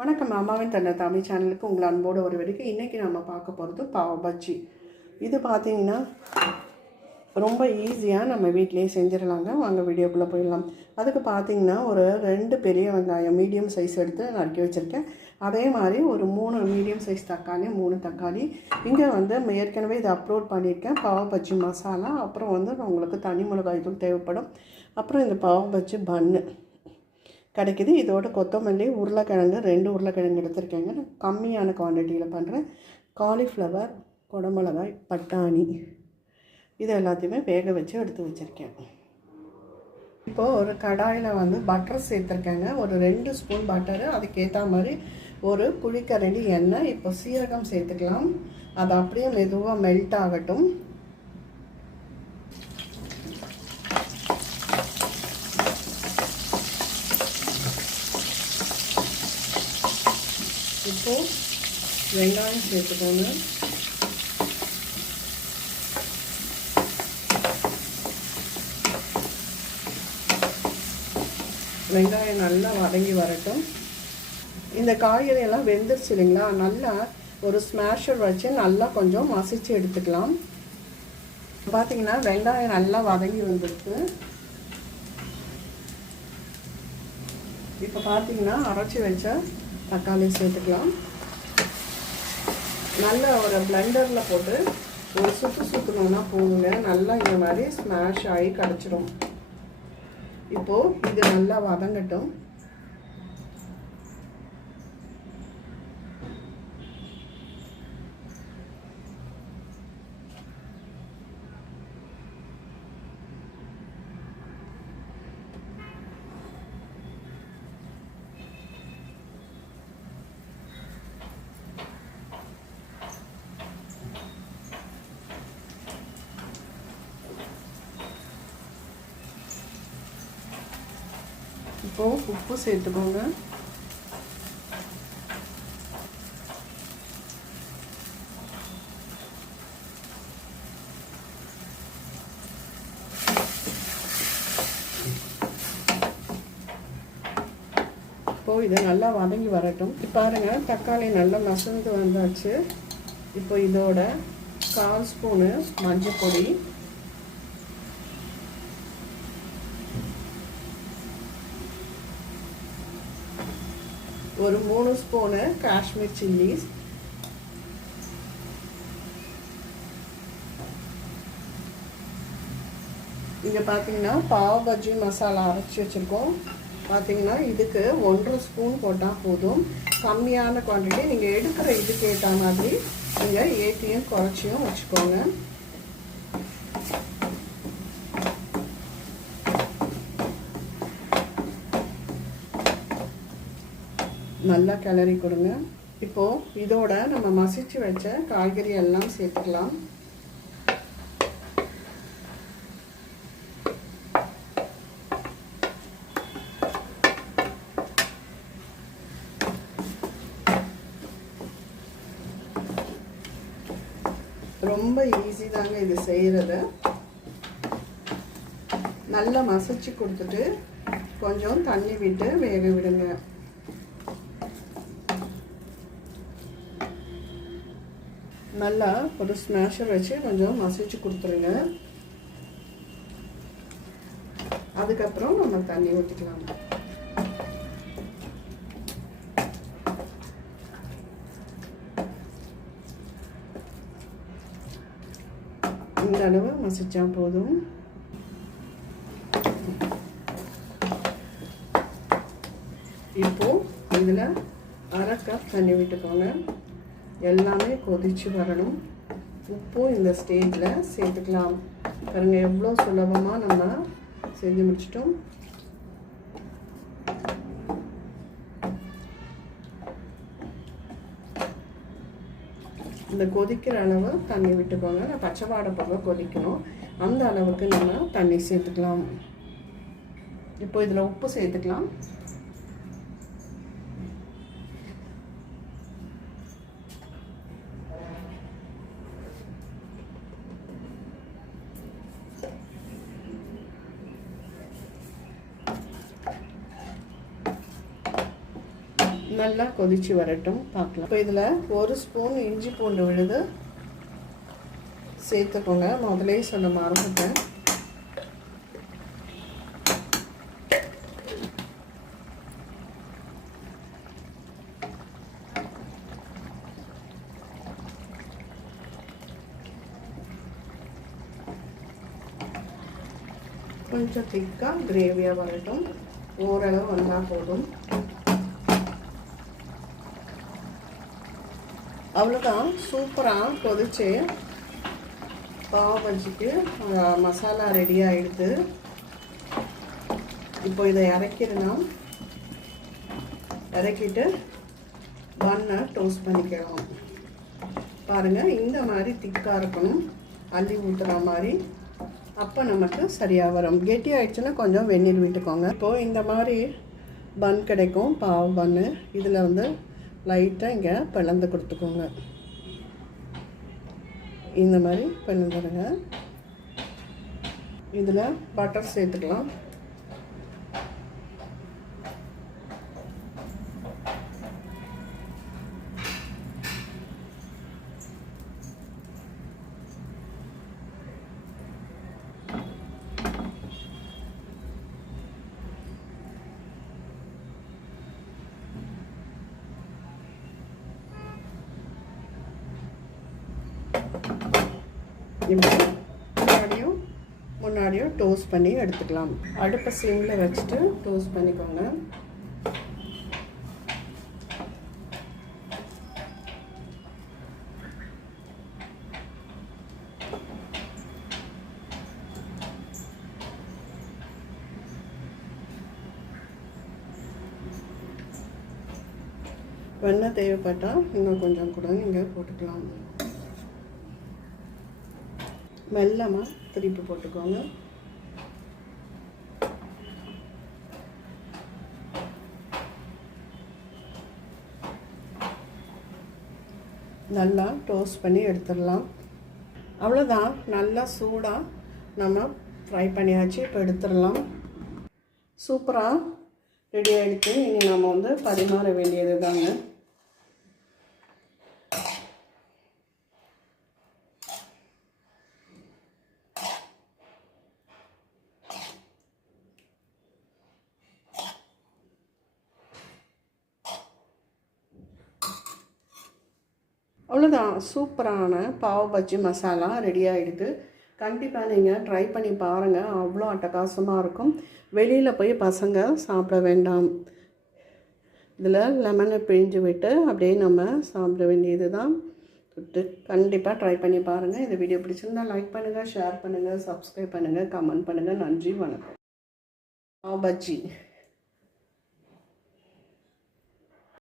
வணக்கம் அம்மாவின் தன்னை தமிழ் சேனலுக்கு உங்களை அன்போடு ஒரு வரைக்கும் இன்றைக்கி நம்ம பார்க்க போகிறது பாவ பஜ்ஜி. இது பார்த்தீங்கன்னா ரொம்ப ஈஸியாக நம்ம வீட்டிலேயே செஞ்சிடலாங்க. வாங்க வீடியோக்குள்ளே போயிடலாம். அதுக்கு பார்த்தீங்கன்னா ஒரு ரெண்டு பெரிய வெங்காயம் மீடியம் சைஸ் எடுத்து நறுக்கி வச்சுருக்கேன். அதே மாதிரி ஒரு மூணு மீடியம் சைஸ் தக்காளி மூணு தக்காளி. இங்கே வந்து ஏற்கனவே இதை அப்லோட் பண்ணியிருக்கேன். பாவ பஜ்ஜி மசாலா அப்புறம் வந்து உங்களுக்கு தனி மிளகாய் தூள் தேவைப்படும். அப்புறம் இந்த பாவ பஜ்ஜி பன்னு கிடைக்குது. இதோட கொத்தமல்லி உருளைக்கிழங்கு ரெண்டு உருளைக்கிழங்கு எடுத்திருக்கேங்க. நான் கம்மியான குவான்டிட்டியில் பண்ணுறேன் காலிஃப்ளவர் குடமிளகாய் பட்டாணி. இது எல்லாத்தையுமே வேக வச்சு எடுத்து வச்சுருக்கேன். இப்போது ஒரு கடாயில் வந்து பட்டர் சேர்த்துருக்கேங்க. ஒரு ரெண்டு ஸ்பூன் பட்டரு அதுக்கேற்ற மாதிரி ஒரு குழிக்கரண்டி எண்ணெய். இப்போ சீரகம் சேர்த்துக்கலாம். அது அப்படியே மெதுவாக மெல்ட் ஆகட்டும். இப்போது வெங்காயம் சேர்த்துக்கோங்க வெங்காயம் நல்லா வதங்கி வரட்டும். இந்த காய்கறி எல்லாம் வெந்துருச்சு இல்லைங்களா? நல்லா ஒரு ஸ்மாஷர் வச்சு நல்லா கொஞ்சம் மசிச்சு எடுத்துக்கலாம். பார்த்தீங்கன்னா வெங்காயம் நல்லா வதங்கி வந்துருக்கு. இப்போ பார்த்தீங்கன்னா அரைச்சி வச்ச தக்காளி சேர்த்துக்கலாம். நல்லா ஒரு பிளெண்டரில் போட்டு ஒரு சுற்று சுற்றணும்னா போதுங்க. நல்லா இந்த மாதிரி ஸ்மாஷ் ஆகி கிடச்சிடும் இப்போது இது நல்லா வதங்கட்டும். இப்போது உப்பு சேர்த்துக்கோங்க இப்போது இதை நல்லா வதங்கி வரட்டும். பாருங்க தக்காளி நல்லா மசந்து வந்தாச்சு. இப்போ இதோட கால் ஸ்பூனு மஞ்சள் பொடி ஒரு மூணு ஸ்பூனு காஷ்மீர் சில்லிஸ். இங்கே பார்த்தீங்கன்னா பாவ் பஜ்ஜி மசாலா அரைச்சி வச்சுருக்கோம். பார்த்தீங்கன்னா இதுக்கு ஒன்றரை ஸ்பூன் போட்டால் போதும். கம்மியான குவான்டிட்டி நீங்கள் எடுக்கிற இதுக்கு ஏற்ற மாதிரி நீங்கள் ஏற்றியும் குறைச்சியும் வச்சுக்கோங்க. நல்லா கிளறி கொடுங்க. இப்போது இதோட நம்ம மசிச்சு வச்ச காய்கறி எல்லாம் சேர்த்துக்கலாம். ரொம்ப ஈஸி தாங்க இது செய்கிறது நல்லா மசிச்சு கொடுத்துட்டு கொஞ்சம் தண்ணி விட்டு வேக விடுங்க. நல்லா ஒரு ஸ்மாஷர் வச்சு கொஞ்சம் மசிச்சு கொடுத்துருங்க. அதுக்கப்புறம் நம்ம தண்ணி ஊற்றிக்கலாம் இந்த அளவு மசிச்சா போதும். இப்போ இதில் அரை கப் தண்ணி விட்டுக்கோங்க எல்லாமே கொதிச்சு வரணும். உப்பும் இந்த ஸ்டேஜில் சேர்த்துக்கலாம். பாருங்கள் எவ்வளோ சுலபமாக நம்ம செஞ்சு முடிச்சிட்டோம். இந்த கொதிக்கிற அளவு தண்ணி விட்டுக்கோங்க. நான் பச்சை வாடை போக கொதிக்கணும். அந்த அளவுக்கு நம்ம தண்ணி சேர்த்துக்கலாம். இப்போ இதில் உப்பு சேர்த்துக்கலாம். நல்லா கொதிச்சு வரட்டும். பார்க்கலாம். இப்போ இதில் ஒரு ஸ்பூன் இஞ்சி பூண்டு விழுது. சேர்த்துக்கோங்க. முதலே சொன்ன மறந்துட்டேன். கொஞ்சம் திக்காக கிரேவியாக வரட்டும். ஓரளவு வந்தால் போதும். அவ்வளோதான் சூப்பராக கொதிச்சு பாவ பஜ்ஜிக்கு மசாலா ரெடி ஆகிடுது இப்போ இதை இறக்கிடலாம் இறக்கிட்டு பன்னை டோஸ்ட் பண்ணிக்கலாம் பாருங்கள் இந்த மாதிரி திக்காக இருக்கணும். அள்ளி ஊற்றுற மாதிரி. அப்போ நமக்கு சரியாக வரும். கெட்டி ஆகிடுச்சுன்னா கொஞ்சம் வெந்நீர் விட்டுக்கோங்க. இப்போது இந்த மாதிரி பன் கிடைக்கும் பாவ் பன்னு இதில் வந்து லைட்டாக இங்கே பிளந்து கொடுத்துக்கோங்க. இந்த மாதிரி பிளந்துடுங்க இதில் பட்டர் சேர்த்துக்கலாம். இப்படி முன்னாடியும் முன்னாடியும் டோஸ்ட் பண்ணி எடுத்துக்கலாம். அடுப்பை சிம்மில் வச்சுட்டு டோஸ்ட் பண்ணிக்கோங்க. வெண்ணெய் தேவைப்பட்டால் இன்னும் கொஞ்சம் கூட நீங்கள் போட்டுக்கலாம். மெல்லமாக திருப்பி போட்டுக்கோங்க. நல்லா டோஸ்ட் பண்ணி எடுத்துடலாம். அவ்வளோதான் நல்லா சூடாக நம்ம ஃப்ரை பண்ணியாச்சு இப்போ எடுத்துடலாம். சூப்பராக ரெடி ஆகிடுச்சு இனி நம்ம வந்து பரிமாற வேண்டியது தாங்க அவ்வளோதான் சூப்பரான பாவ் பஜ்ஜி மசாலா ரெடி ஆகிடுது கண்டிப்பாக நீங்கள் ட்ரை பண்ணி பாருங்கள் அவ்வளோ அட்டகாசமாக இருக்கும். வெளியில் போய் பசங்க சாப்பிட வேண்டாம். இதில் லெமனை பிழிஞ்சு விட்டு அப்படியே நம்ம சாப்பிட வேண்டியது தான் தொட்டு கண்டிப்பாக ட்ரை பண்ணி பாருங்கள் இந்த வீடியோ பிடிச்சிருந்தா லைக் பண்ணுங்கள் ஷேர் பண்ணுங்கள் சப்ஸ்கிரைப் பண்ணுங்கள் கமெண்ட் பண்ணுங்கள் நன்றி வணக்கம். பாவ் பஜ்ஜி.